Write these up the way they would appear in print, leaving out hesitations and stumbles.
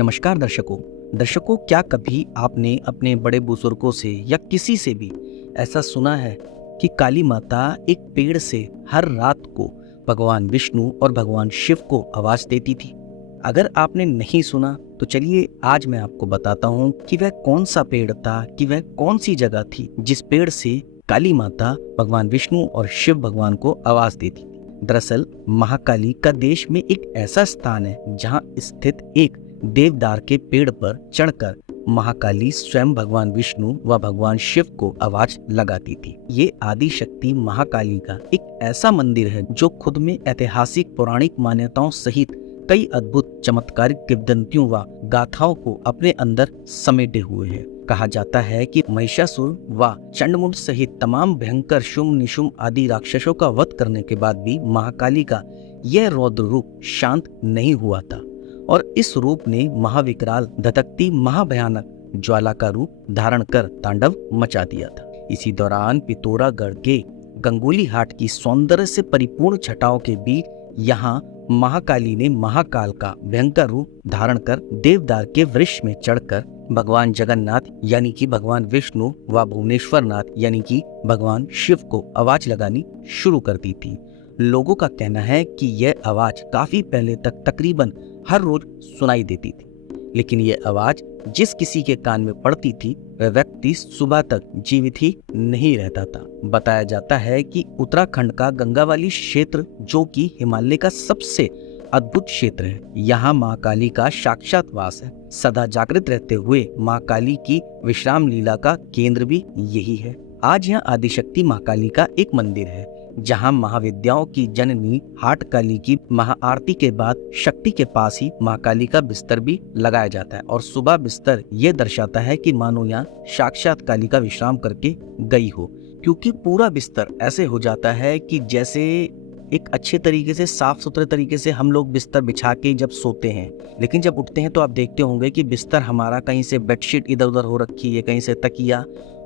नमस्कार दर्शकों, क्या कभी आपने अपने बड़े बुजुर्गों से या किसी से भी ऐसा सुना है कि काली माता एक पेड़ से हर रात को भगवान विष्णु और भगवान शिव को आवाज देती थी? अगर आपने नहीं सुना तो चलिए आज मैं आपको बताता हूँ कि वह कौन सा पेड़ था, कि वह कौन सी जगह थी जिस पेड़ से काली माता भगवान विष्णु और शिव भगवान को आवाज देती थी। दरअसल महाकाली का देश में एक ऐसा स्थान है जहाँ स्थित एक देवदार के पेड़ पर चढ़कर महाकाली स्वयं भगवान विष्णु व भगवान शिव को आवाज लगाती थी। ये आदि शक्ति महाकाली का एक ऐसा मंदिर है जो खुद में ऐतिहासिक पौराणिक मान्यताओं सहित कई अद्भुत चमत्कारिक किंवदंतियों व गाथाओं को अपने अंदर समेटे हुए है। कहा जाता है कि महिषासुर व चंडमुंड सहित तमाम भयंकर शुंभ निशुंभ आदि राक्षसों का वध करने के बाद भी महाकाली का यह रौद्र रूप शांत नहीं हुआ था और इस रूप ने महाविकराल धधकती महाभयानक ज्वाला का रूप धारण कर तांडव मचा दिया था। इसी दौरान पिथौरागढ़ के गंगोली हाट की सौंदर्य से परिपूर्ण छटाओं के बीच यहाँ महाकाली ने महाकाल का भयंकर रूप धारण कर देवदार के वृक्ष में चढ़कर भगवान जगन्नाथ यानी कि भगवान विष्णु व भुवनेश्वर नाथ यानी कि भगवान शिव को आवाज लगानी शुरू कर दी थी। लोगों का कहना है कि यह आवाज काफी पहले तक तकरीबन हर रोज सुनाई देती थी, लेकिन यह आवाज जिस किसी के कान में पड़ती थी वह व्यक्ति सुबह तक जीवित ही नहीं रहता था। बताया जाता है कि उत्तराखंड का गंगावाली क्षेत्र, जो कि हिमालय का सबसे अद्भुत क्षेत्र है, यहाँ माँ काली का साक्षात वास है। सदा जागृत रहते हुए माँ काली की विश्राम लीला का केंद्र भी यही है। आज यहाँ आदिशक्ति माँ काली का एक मंदिर है जहाँ महाविद्याओं की जननी हाट काली की महाआरती के बाद शक्ति के पास ही माँ काली का बिस्तर भी लगाया जाता है और सुबह बिस्तर ये दर्शाता है कि मानो यहाँ साक्षात काली का विश्राम करके गई हो, क्योंकि पूरा बिस्तर ऐसे हो जाता है कि जैसे एक अच्छे तरीके से साफ सुथरे तरीके से हम लोग बिस्तर बिछा के जब सोते हैं, लेकिन जब उठते हैं तो आप देखते होंगे कि बिस्तर हमारा कहीं से बेडशीट इधर उधर हो रखी है, कहीं से तकिया।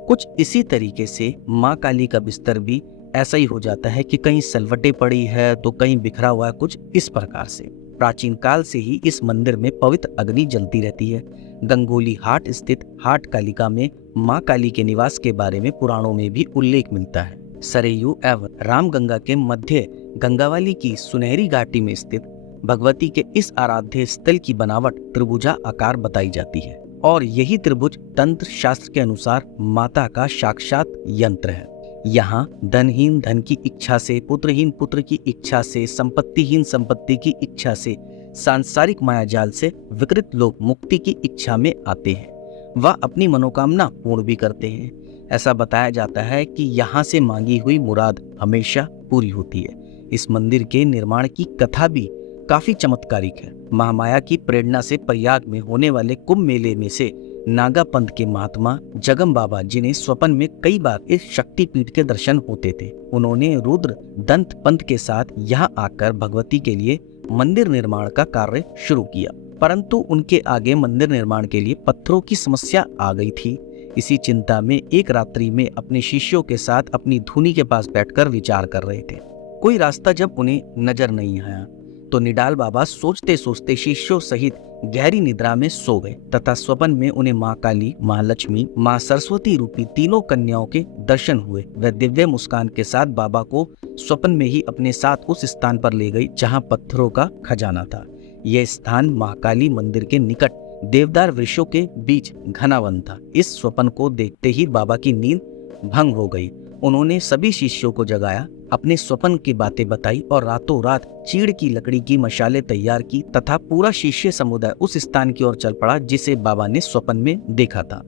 कुछ इसी तरीके से माँ काली का बिस्तर भी ऐसा ही हो जाता है कि कहीं सलवटे पड़ी है तो कहीं बिखरा हुआ है, कुछ इस प्रकार से। प्राचीन काल से ही इस मंदिर में पवित्र अग्नि जलती रहती है। गंगोली हाट स्थित हाट कालिका में माँ काली के निवास के बारे में पुराणों में भी उल्लेख मिलता है। सरयू एवं रामगंगा के मध्य गंगावाली की सुनहरी घाटी में स्थित भगवती के इस आराध्य स्थल की बनावट त्रिभुजा आकार बताई जाती है और यही त्रिभुज तंत्र शास्त्र के अनुसार माता का साक्षात यंत्र है। यहाँ धनहीन धन की इच्छा से, पुत्रहीन पुत्र की इच्छा से, संपत्तिहीन संपत्ति की इच्छा से, सांसारिक मायाजाल से विकृत लोग मुक्ति की इच्छा में आते हैं व अपनी मनोकामना पूर्ण भी करते हैं। ऐसा बताया जाता है कि यहाँ से मांगी हुई मुराद हमेशा पूरी होती है। इस मंदिर के निर्माण की कथा भी काफी चमत्कारिक है। महामाया की प्रेरणा से प्रयाग में होने वाले कुंभ मेले में से नागा पंथ के महात्मा जगम बाबा, जिन्हें स्वप्न में कई बार इस शक्तिपीठ के दर्शन होते थे, उन्होंने रुद्र दंत पंथ के साथ यहाँ आकर भगवती के लिए मंदिर निर्माण का कार्य शुरू किया, परंतु उनके आगे मंदिर निर्माण के लिए पत्थरों की समस्या आ गई थी। इसी चिंता में एक रात्रि में अपने शिष्यों के साथ अपनी धुनी के पास बैठकर विचार कर रहे थे। कोई रास्ता जब उन्हें नजर नहीं आया तो निडाल बाबा सोचते सोचते शिष्यों सहित गहरी निद्रा में सो गए तथा स्वप्न में उन्हें माँ काली, माँ लक्ष्मी, माँ सरस्वती रूपी तीनों कन्याओं के दर्शन हुए। वह दिव्य मुस्कान के साथ बाबा को स्वप्न में ही अपने साथ उस स्थान पर ले गई जहाँ पत्थरों का खजाना था। यह स्थान महाकाली मंदिर के निकट देवदार वृक्षों के बीच घना वन था। इस स्वप्न को देखते ही बाबा की नींद भंग हो गई। उन्होंने सभी शिष्यों को जगाया, अपने स्वप्न की बातें बताई और रातों रात चीड़ की लकड़ी की मशाले तैयार की तथा पूरा शिष्य समुदाय उस स्थान की ओर चल पड़ा जिसे बाबा ने स्वप्न में देखा था।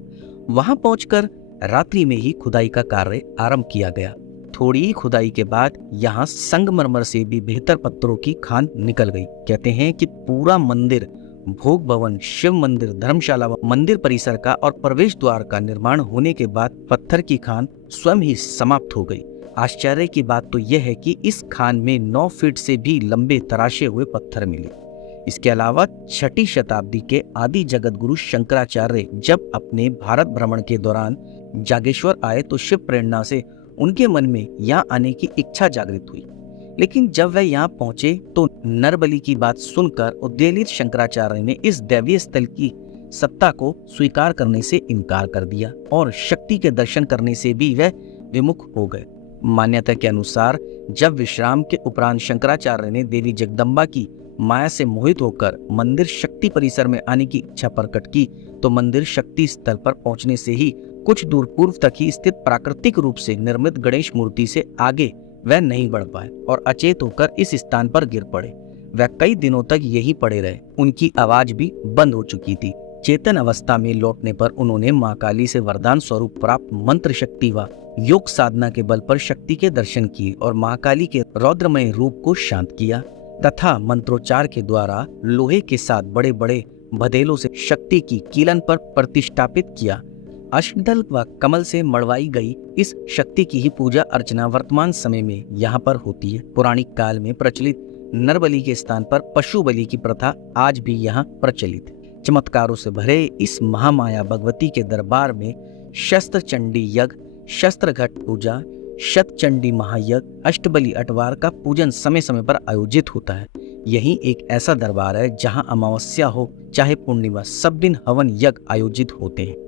वहां पहुंचकर रात्रि में ही खुदाई का कार्य आरंभ किया गया। थोड़ी ही खुदाई के बाद यहाँ संगमरमर से भी बेहतर पत्थरों की खान निकल गई। कहते हैं कि पूरा मंदिर, भोग भवन, शिव मंदिर, धर्मशाला व मंदिर परिसर का और प्रवेश द्वार का निर्माण होने के बाद पत्थर की खान स्वयं ही समाप्त हो गई। आश्चर्य की बात तो यह है कि इस खान में 9 फीट से भी लंबे तराशे हुए पत्थर मिले। इसके अलावा 6ठी शताब्दी के आदि जगत गुरु शंकराचार्य जब अपने भारत भ्रमण के दौरान जागेश्वर आए तो शिव प्रेरणा से उनके मन में यहाँ आने की इच्छा जागृत हुई। लेकिन जब वह यहाँ पहुंचे तो नरबलि की बात सुनकर उद्वेलित शंकराचार्य ने इस दैवीय स्थल की सत्ता को स्वीकार करने से इनकार कर दिया और शक्ति के दर्शन करने से भी वह विमुख हो गए। मान्यता के अनुसार जब विश्राम के उपरांत शंकराचार्य ने देवी जगदम्बा की माया से मोहित होकर मंदिर शक्ति परिसर में आने की इच्छा प्रकट की तो मंदिर शक्ति स्थल पर पहुंचने से ही कुछ दूर पूर्व तक ही स्थित प्राकृतिक रूप से निर्मित गणेश मूर्ति से आगे वह नहीं बढ़ पाए और अचेत होकर इस स्थान पर गिर पड़े। वह कई दिनों तक यही पड़े रहे। उनकी आवाज भी बंद हो चुकी थी। चेतन अवस्था में लौटने पर उन्होंने मां काली से वरदान स्वरूप प्राप्त मंत्र शक्ति व योग साधना के बल पर शक्ति के दर्शन किए और मां काली के रौद्रमय रूप को शांत किया तथा मंत्रोच्चार के द्वारा लोहे के साथ बड़े बड़े भदेलों से शक्ति की कीलन पर प्रतिष्ठापित किया। अष्टदल व कमल से मड़वाई गई इस शक्ति की ही पूजा अर्चना वर्तमान समय में यहाँ पर होती है। पौराणिक काल में प्रचलित नरबलि के स्थान पर पशु बलि की प्रथा आज भी यहाँ प्रचलित है। चमत्कारों से भरे इस महामाया भगवती के दरबार में शस्त्र चंडी यज्ञ, शस्त्र घट पूजा, शत चंडी महायज्ञ, अष्टबलि अटवार का पूजन समय समय पर आयोजित होता है। यही एक ऐसा दरबार है जहां अमावस्या हो चाहे पूर्णिमा सब दिन हवन यज्ञ आयोजित होते हैं।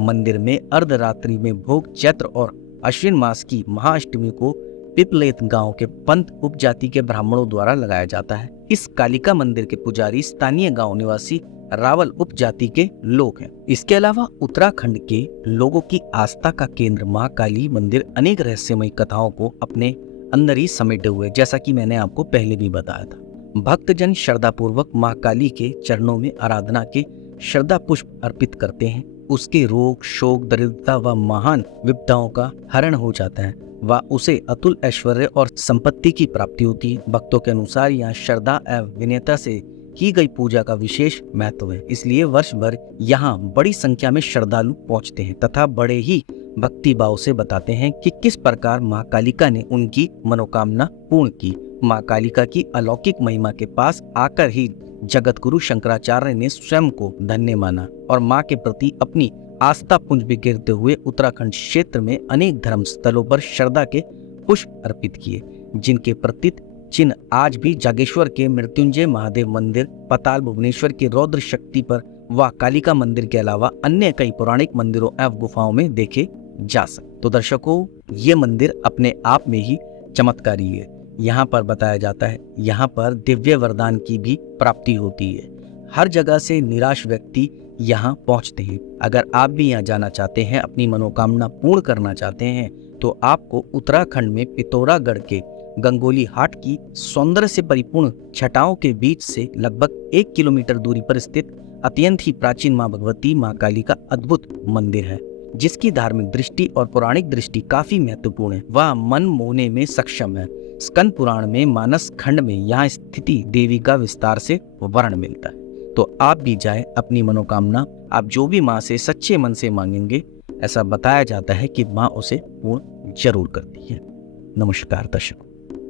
मंदिर में अर्धरात्रि में भोग चैत्र और अश्विन मास की महाअष्टमी को पिपलेत गांव के पंत उपजाति के ब्राह्मणों द्वारा लगाया जाता है। इस कालिका मंदिर के पुजारी स्थानीय गांव निवासी रावल उपजाति के लोग हैं। इसके अलावा उत्तराखंड के लोगों की आस्था का केंद्र महाकाली मंदिर अनेक रहस्यमय कथाओं को अपने अंदर ही समेटे हुए, जैसा कि मैंने आपको पहले भी बताया था। भक्तजन श्रद्धा पूर्वक महाकाली के चरणों में आराधना के श्रद्धा पुष्प अर्पित करते हैं। उसके रोग शोक दरिद्रता व महान विपदाओं का हरण हो जाता है व उसे अतुल ऐश्वर्य और संपत्ति की प्राप्ति होती है। भक्तों के अनुसार यहाँ श्रद्धा एवं विनयता से की गई पूजा का विशेष महत्व है, इसलिए वर्ष भर यहाँ बड़ी संख्या में श्रद्धालु पहुँचते हैं तथा बड़े ही भक्ति भाव से बताते हैं कि किस प्रकार माँ कालिका ने उनकी मनोकामना पूर्ण की। माँ कालिका की अलौकिक महिमा के पास आकर ही जगत गुरु शंकराचार्य ने स्वयं को धन्य माना और माँ के प्रति अपनी आस्था पुंज बिखेरते हुए उत्तराखंड क्षेत्र में अनेक धर्म स्थलों पर श्रद्धा के पुष्प अर्पित किए, जिनके प्रतीक चिन्ह आज भी जागेश्वर के मृत्युंजय महादेव मंदिर, पाताल भुवनेश्वर के रौद्र शक्ति पर व कालिका मंदिर के अलावा अन्य कई पौराणिक मंदिरों एवं गुफाओं में देखे जा सकते। तो दर्शकों, ये मंदिर अपने आप में ही चमत्कारी है। यहाँ पर बताया जाता है यहाँ पर दिव्य वरदान की भी प्राप्ति होती है। हर जगह से निराश व्यक्ति यहाँ पहुँचते हैं। अगर आप भी यहाँ जाना चाहते हैं, अपनी मनोकामना पूर्ण करना चाहते हैं, तो आपको उत्तराखंड में पिथौरागढ़ के गंगोली हाट की सौंदर्य से परिपूर्ण छटाओं के बीच से लगभग 1 किलोमीटर दूरी पर स्थित अत्यंत ही प्राचीन माँ भगवती माँ काली का अद्भुत मंदिर है, जिसकी धार्मिक दृष्टि और पौराणिक दृष्टि काफी महत्वपूर्ण है। वह मन मोहने में सक्षम है। स्कंद पुराण में मानस खंड में यहाँ स्थिति देवी का विस्तार से वर्ण मिलता है। तो आप भी जाए, अपनी मनोकामना आप जो भी माँ से सच्चे मन से मांगेंगे, ऐसा बताया जाता है कि माँ उसे पूर्ण जरूर करती है। नमस्कार दर्शकों।